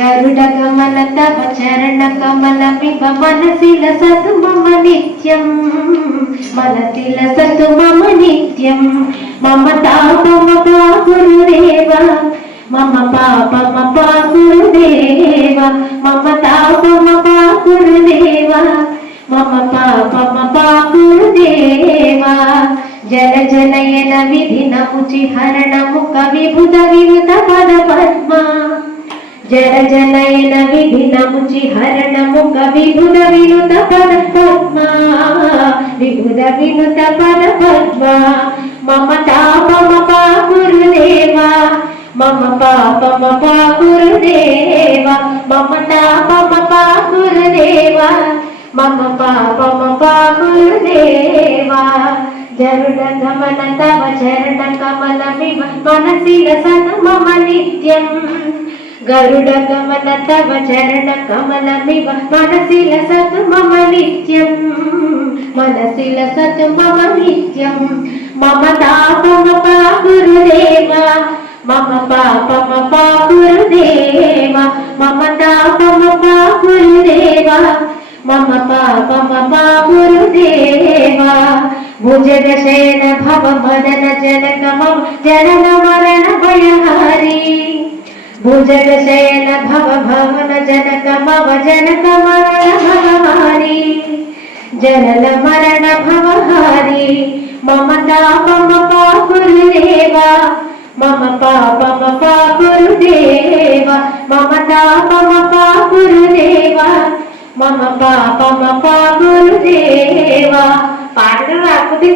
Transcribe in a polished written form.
गरुडगमन तव चरणकमलमिव मनसि लसतु मम नित्यं मनसि लसतु मम नित्यं मम तापमपा गुरुदेव मम पापमपा गुरुदेव मम तापमपा गुरुदेव मम पापमपा गुरुदेव जल जनयन विधिनमुचि हरणमु कविबुध विनुत पद पद्मा जल जनयन विधिनमुचि हरणमु कविबुध विनुत पद पद्मा विबुध विनुत पद पद्मा मम तापमपा गुरुदेवा मम पापमपा गुरुदेवा मम तापमपा गुरुदेवा मम पापमपा गुरुदेवा गरुडगमन तव चरणकमलमिव मनसि लसतु मम नित्यं गरुडगमन तव चरणकमलमिव मनसि लसतु मम नित्यं मनसि लसतु मम नित्यं मम तापमपा गुरुदेवा मम पापमपा गुरुदेवा मम तापमपा गुरुदेवा मम पापमपा गुरुदेवा भुजगशयन भव मदन जनक मम जनन मरण भयहारी भुजगशयन भव भवन जनक मम जनक मरण भवहारी जनन मरण भवहारी मम तापमपा गुरुदेवा मम पापमपा गुरुदेवा मम तापमपा गुरुदेवा मम पापमपा गुरुदेवा पाठలు రాకపోతే